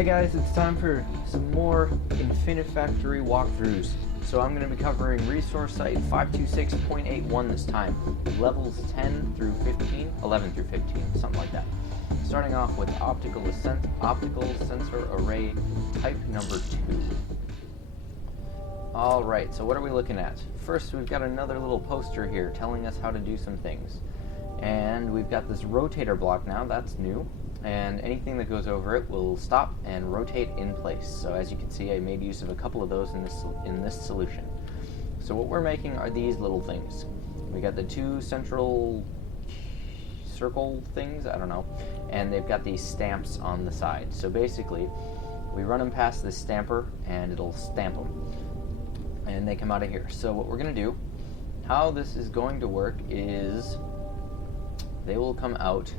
Hey guys, it's time for some more Infinifactory walkthroughs. So I'm going to be covering resource site 526.81 this time, levels 10 through 15, 11 through 15, something like that. Starting off with Optical Ascent, Optical Sensor Array type number 2. Alright, so what are we looking at? First, we've got another little poster here telling us how to do some things. And we've got this rotator block now, that's new. And anything that goes over it will stop and rotate in place. So as you can see, I made use of a couple of those in this solution. So what we're making are these little things. We got the two central circle things, I don't know, and they've got these stamps on the side. So basically, we run them past this stamper and it'll stamp them. And they come out of here. So what we're going to do, how this is going to work is they will come out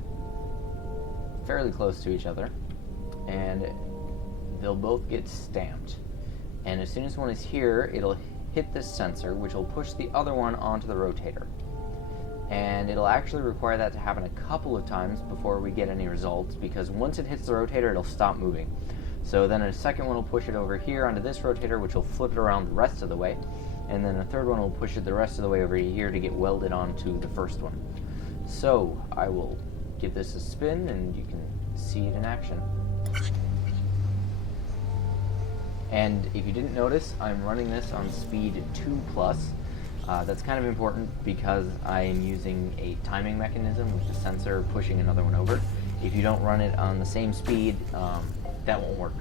fairly close to each other, and they'll both get stamped. And as soon as one is here, it'll hit this sensor, which will push the other one onto the rotator. And it'll actually require that to happen a couple of times before we get any results, because once it hits the rotator, it'll stop moving. So then a second one will push it over here onto this rotator, which will flip it around the rest of the way, and then a third one will push it the rest of the way over here to get welded onto the first one. So I will give this a spin and you can see it in action. And if you didn't notice, I'm running this on speed 2+. That's kind of important because I am using a timing mechanism with the sensor pushing another one over. If you don't run it on the same speed, that won't work,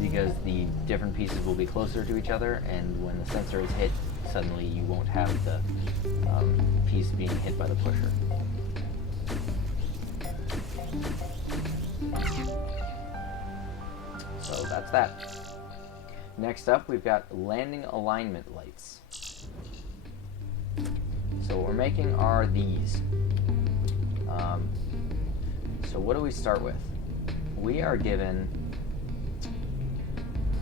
because the different pieces will be closer to each other, and when the sensor is hit, suddenly you won't have the piece being hit by the pusher. So that's that. Next up, we've got landing alignment lights. So what we're making are these. So what do we start with? We are given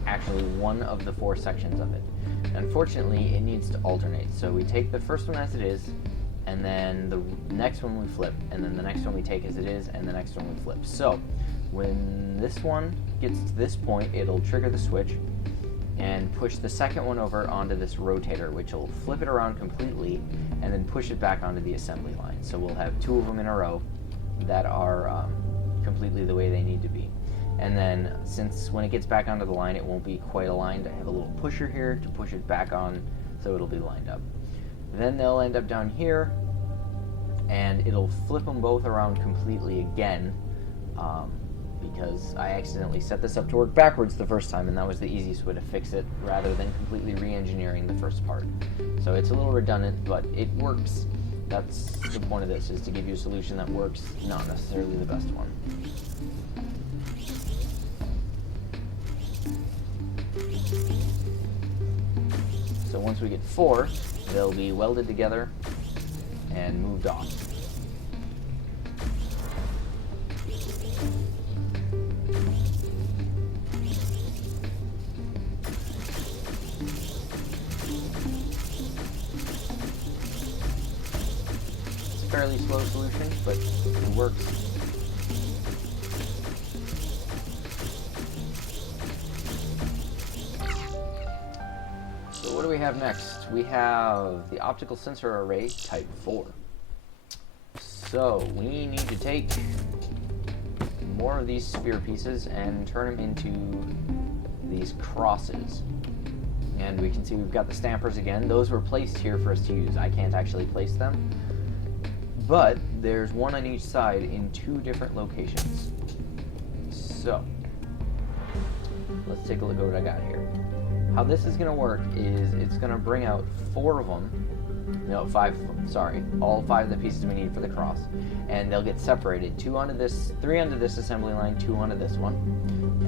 actually one of the 4 sections of it. Unfortunately, it needs to alternate. So we take the first one as it is, and then the next one we flip, and then the next one we take as it is, and the next one we flip. So when this one gets to this point, it'll trigger the switch and push the second one over onto this rotator, which will flip it around completely and then push it back onto the assembly line. So we'll have 2 of them in a row that are completely the way they need to be. And then, since when it gets back onto the line, it won't be quite aligned, I have a little pusher here to push it back on so it'll be lined up. Then they'll end up down here, and it'll flip them both around completely again, because I accidentally set this up to work backwards the first time, and that was the easiest way to fix it, rather than completely re-engineering the first part. So it's a little redundant, but it works. That's the point of this, is to give you a solution that works, not necessarily the best one. So once we get 4, they'll be welded together and moved off. It's a fairly slow solution, but it works. So what do we have next? We have the Optical Sensor Array Type 4. So we need to take more of these sphere pieces and turn them into these crosses. And we can see we've got the stampers again. Those were placed here for us to use. I can't actually place them. But there's one on each side in 2 different locations. So let's take a look at what I got here. How this is going to work is it's going to bring out 4 of them, no, 5 of them, sorry, all 5 of the pieces we need for the cross, and they'll get separated, 3 onto this assembly line, 2 onto this one,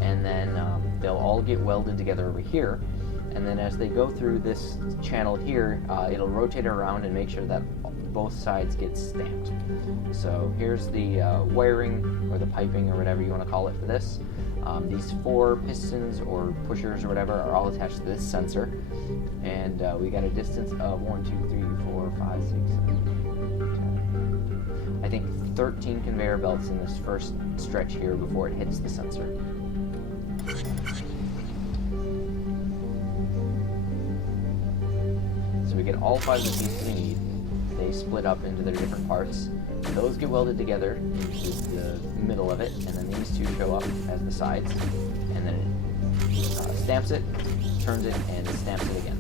and then they'll all get welded together over here, and then as they go through this channel here, it'll rotate around and make sure that both sides get stamped. So here's the wiring, or the piping, or whatever you want to call it for this. These 4 pistons or pushers or whatever are all attached to this sensor, and we got a distance of 1, 2, 3, 4, 5, 6, 7, 8, 10. I think 13 conveyor belts in this first stretch here before it hits the sensor. So we get all 5 of the pieces we need. They split up into their different parts. Those get welded together into the middle of it, and then these two show up as the sides, and then it stamps it, turns it, and stamps it again.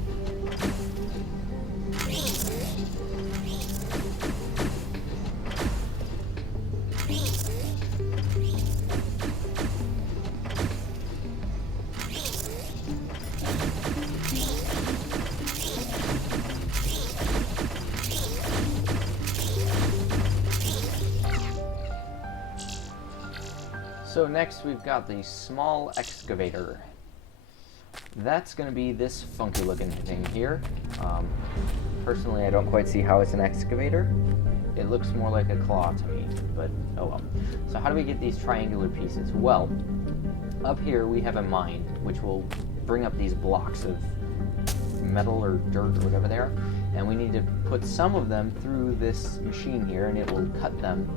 So next we've got the small excavator. That's going to be this funky looking thing here. Personally, I don't quite see how it's an excavator. It looks more like a claw to me, but oh well. So how do we get these triangular pieces? Well, up here we have a mine, which will bring up these blocks of metal or dirt or whatever they are, and we need to put some of them through this machine here, and it will cut them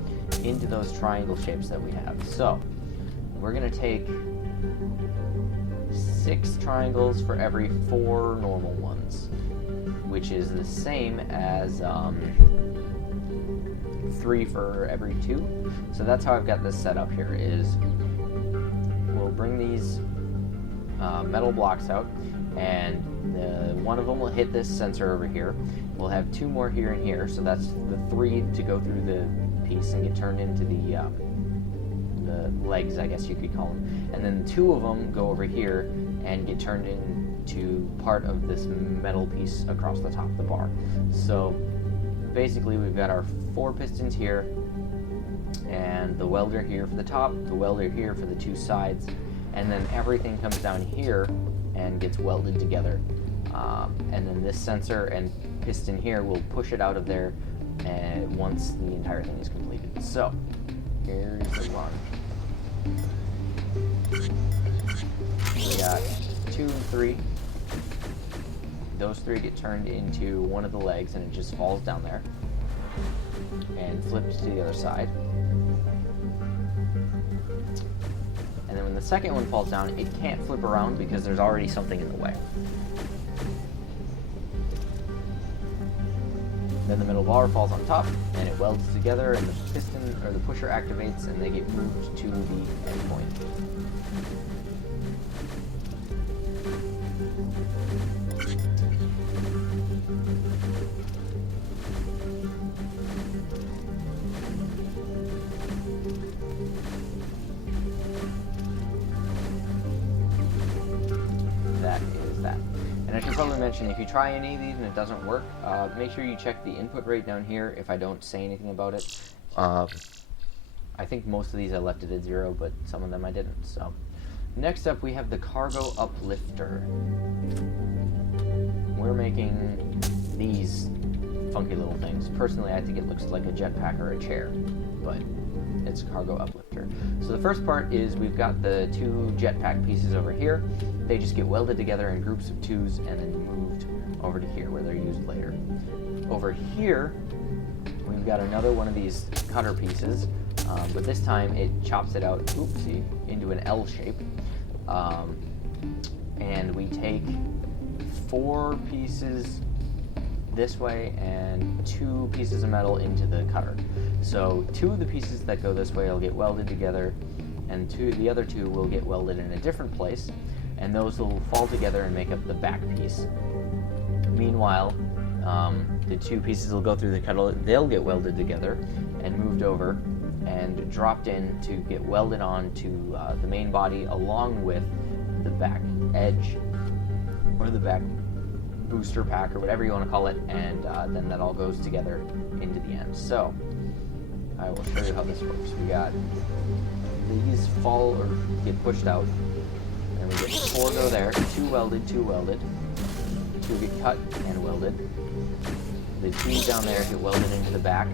into those triangle shapes that we have. So we're going to take 6 triangles for every 4 normal ones, which is the same as 3 for every 2. So that's how I've got this set up here, is we'll bring these metal blocks out, and one of them will hit this sensor over here. We'll have 2 more here and here, so that's the 3 to go through the piece and get turned into the legs, I guess you could call them. And then 2 of them go over here and get turned into part of this metal piece across the top of the bar. So basically we've got our 4 pistons here, and the welder here for the top, the welder here for the 2 sides, and then everything comes down here and gets welded together. And then this sensor and piston here will push it out of there once the entire thing is completed. So here's the run. We got 2 and 3. Those 3 get turned into one of the legs, and it just falls down there and flips to the other side. And then when the second one falls down, it can't flip around because there's already something in the way. Then the middle bar falls on top, and it welds together, and the piston or the pusher activates, and they get moved to the end point. That is that. And I should probably mention, if you try any of these and it doesn't work, make sure you check the input rate down here if I don't say anything about it. I think most of these I left it at 0, but some of them I didn't. So next up we have the cargo uplifter. We're making these funky little things. Personally, I think it looks like a jetpack or a chair, but it's a cargo uplifter. So the first part is we've got the 2 jetpack pieces over here. They just get welded together in groups of 2s and then moved over to here where they're used later. Over here, we've got another one of these cutter pieces, but this time it chops it out, oopsie, into an L shape. And we take 4 pieces this way and 2 pieces of metal into the cutter. So 2 of the pieces that go this way will get welded together, and the other 2 will get welded in a different place, and those will fall together and make up the back piece. Meanwhile, the 2 pieces will go through the cutter, they'll get welded together and moved over and dropped in to get welded on to the main body, along with the back edge or the back booster pack or whatever you want to call it, and then that all goes together into the end. So I will show you how this works. We got these fall or get pushed out, and we get 4 go there, 2 welded, 2 welded, 2 get cut and welded. The 2 down there get welded into the back.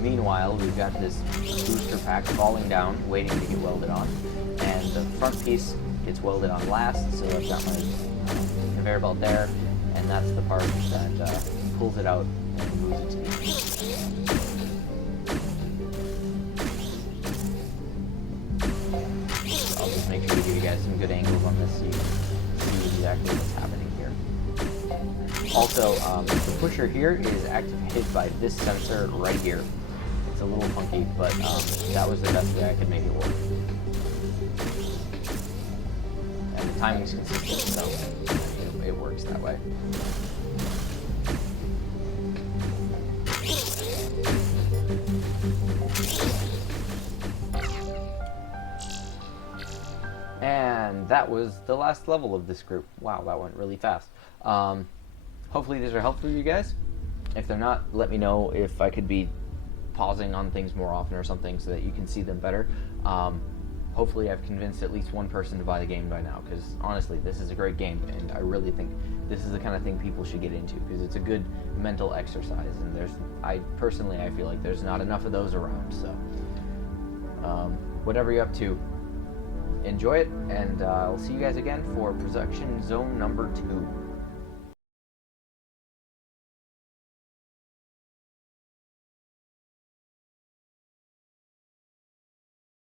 Meanwhile, we've got this booster pack falling down, waiting to get welded on, and the front piece gets welded on last, so I've got my conveyor belt there, and that's the part that pulls it out and moves it to the end. make sure to give you guys some good angles on this so you can see exactly what's happening here. Also, the pusher here is activated by this sensor right here. It's a little funky, but that was the best way I could make it work. And the timing's consistent, so it works that way. And that was the last level of this group. Wow, that went really fast. Hopefully these are helpful for you guys. If they're not, let me know if I could be pausing on things more often or something so that you can see them better. Hopefully I've convinced at least one person to buy the game by now, because honestly, this is a great game, and I really think this is the kind of thing people should get into, because it's a good mental exercise, and I feel like there's not enough of those around, so whatever you're up to, enjoy it, and I'll see you guys again for production zone number 2.